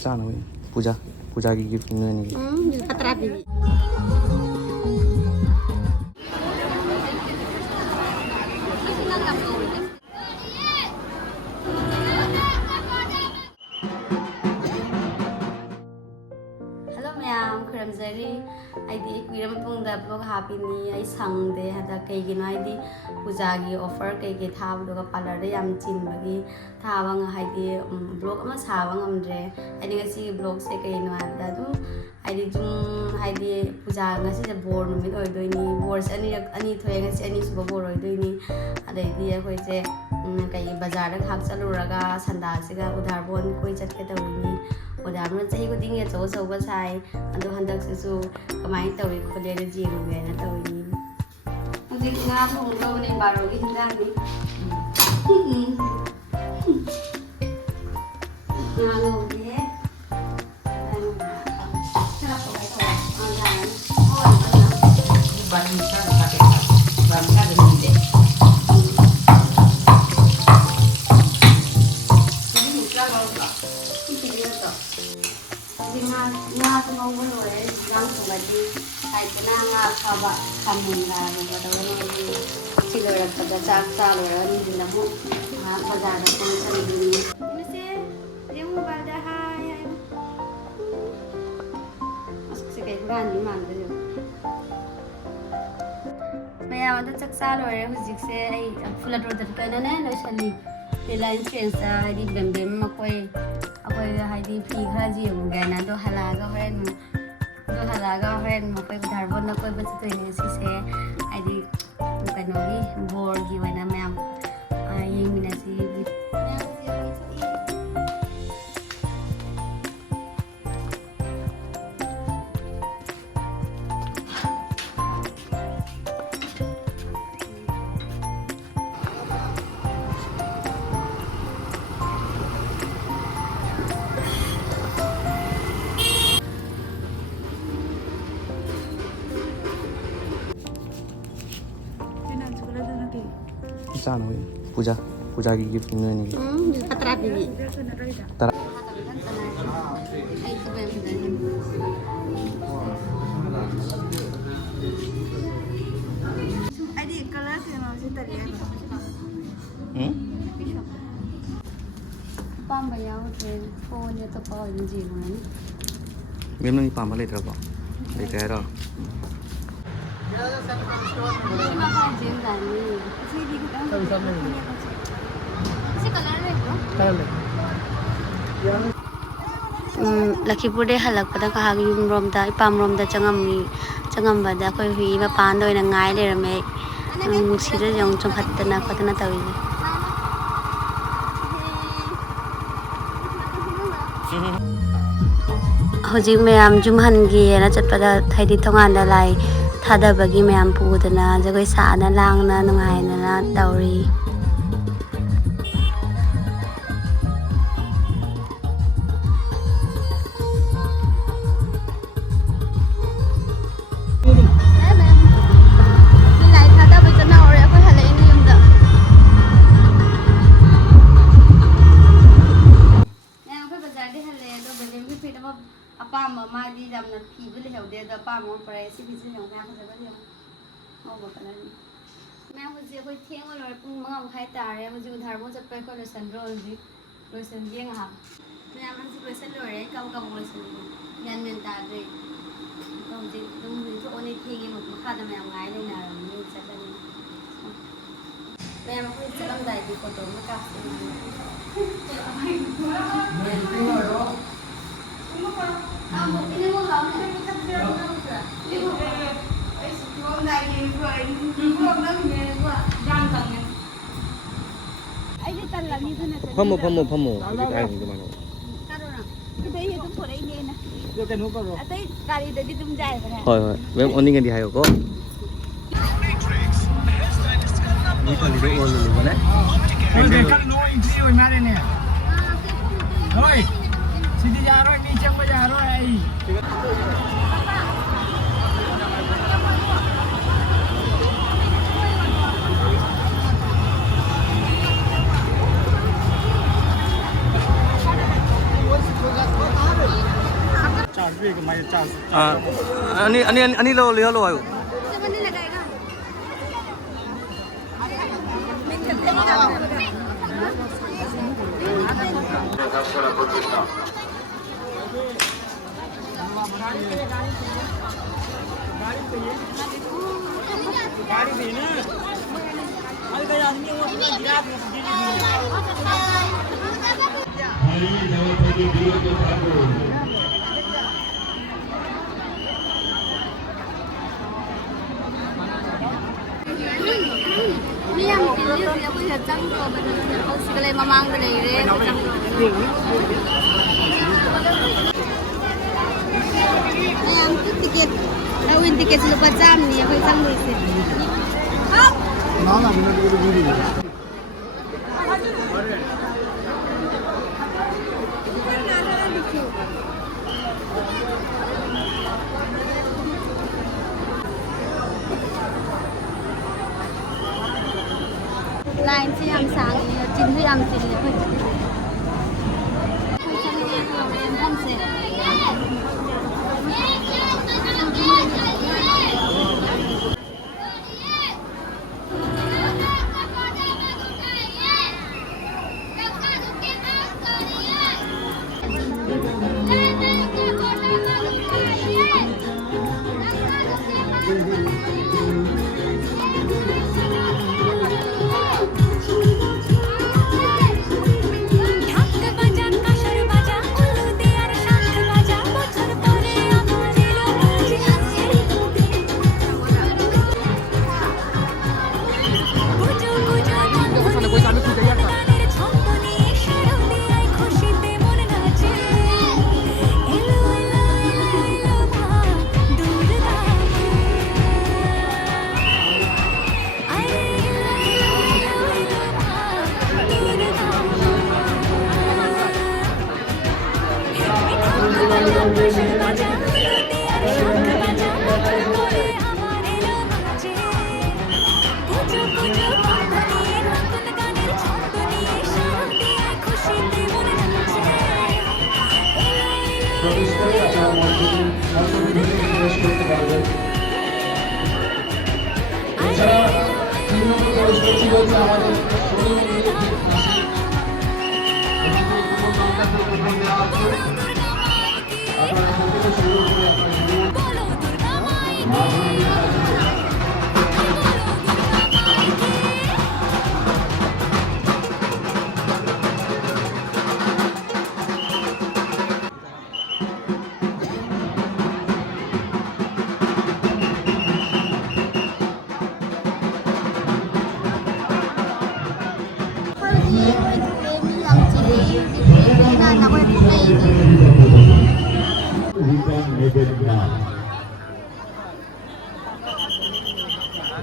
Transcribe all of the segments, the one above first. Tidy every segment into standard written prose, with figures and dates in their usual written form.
Sana weh. Puja की gift में नहीं 15 biji. Hello ma'am, kuramzari. Aidi kuiram tungda blog happy ni ai sangde hada kaigino aidi pujagi offer kaigi thabduga parlor da yam chinbagi thabang haidi blog ama sabang amdre aidi ngasi blog se kaino hada dum aidi jum haidi puja ngasi je bor numit oidoini bor se ani thoe ngasi ani suba bor oidoini adaidi khoi se kai bazar da khak chaluraga sanda siga udhar bon koi chatke tawini udhar chahi ko dinge chau chau ba sai adu handak se su kamai tawi khole de ji ru na tawini mujhe nga phung lo ni baro gi hinjang ni nga lo ge nga ngong mo lo eh lang sumati ay kana nga khaba khamun la nga daw ni silo ra ta chak cha lo ra ni din mo ha bazaar da ko sa ni ni se yung balda hai as se kai ran ni man da yo maya wada chak cha lo ra hujik se ai fulat ro da kana na lo shali line change sa di bem bem ma koi akoy haidi phi khara ji mu gaina do halaga horen mo koi dhar bon na koi bach toi ne si se haidi kano gi bor gi wana ma'am ye mina si Sana weh. Puja की gift में नहीं 15 biji. Adi color se no se tari pamba yaw tre phone ya to paw ni ji man ma'am नहीं पामा ले रहा ले कह रहा ma ka jin da ni se di ka se color le bro Lakhipur de halakpada kahag yum rom da ipam rom da changam ba da khoi hui ma pan doi na ngai le rame sira jong chong khatna khatna tawi hojik mayam jumhan gi na chatpada thaidi thongan da lai thada bagi mayam pu dana jagoi sa na lang na nungai na tawri apam ma di jam na phi bu le hode da apam mo pare si phi jong na ko da yo mo ba kala ni मैं मुझे कोई थेंग और पुंग मंगा खाई तारे मुझे उधार मो जब पे को लेसन रोल जी लेसन ये हा मैं हम से लेसन लो रे कब लेसन यान में तारे तो मुझे तुम तो ओने थेंगे मो खा दा मैं ngai ले ना ni चलन मैं हम कोई चलम दाई की फोटो में का Pamu kita yang gimana? Hoi, memang oni kan di hayo ko. Ini kali dia all dulu kan? Kan no entry hoy mare ne. Hoy, सीधी जा रहा है नीचे में जा रहा है भी को मैं चांस อันนี้เราเลี้ยวลอย गाड़ी भी ना अरे तो आदमी वो गिराนี่ยังกินเรื่องเดียวก็จะจังตัวมันเขาสิก็เลยมามังไปเลยเร่จังตัวยังtiket awin tiket lupa jam nih aku jam di sini ना ना मैंने बोल दी lain sih yang sang jin tuh yang jin ya aku yang homse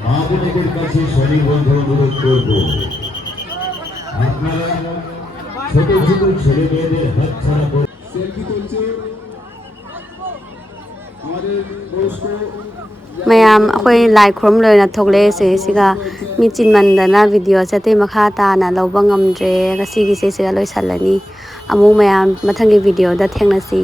মাহবুবের কাছে শনি বন্ধু অনুরোধ করব আপনারা ছোট ছোট ছেলে মেয়েদের হাত ছাড়া করে সেলফি তুলছে আমাদের বয়স্ক mayam akhoi lai khrom loi na thokle se siga mi chin man da na video chate makha ta na loba ngamdre ga sigi se loi salani amu mayam mathang gi video da thengna si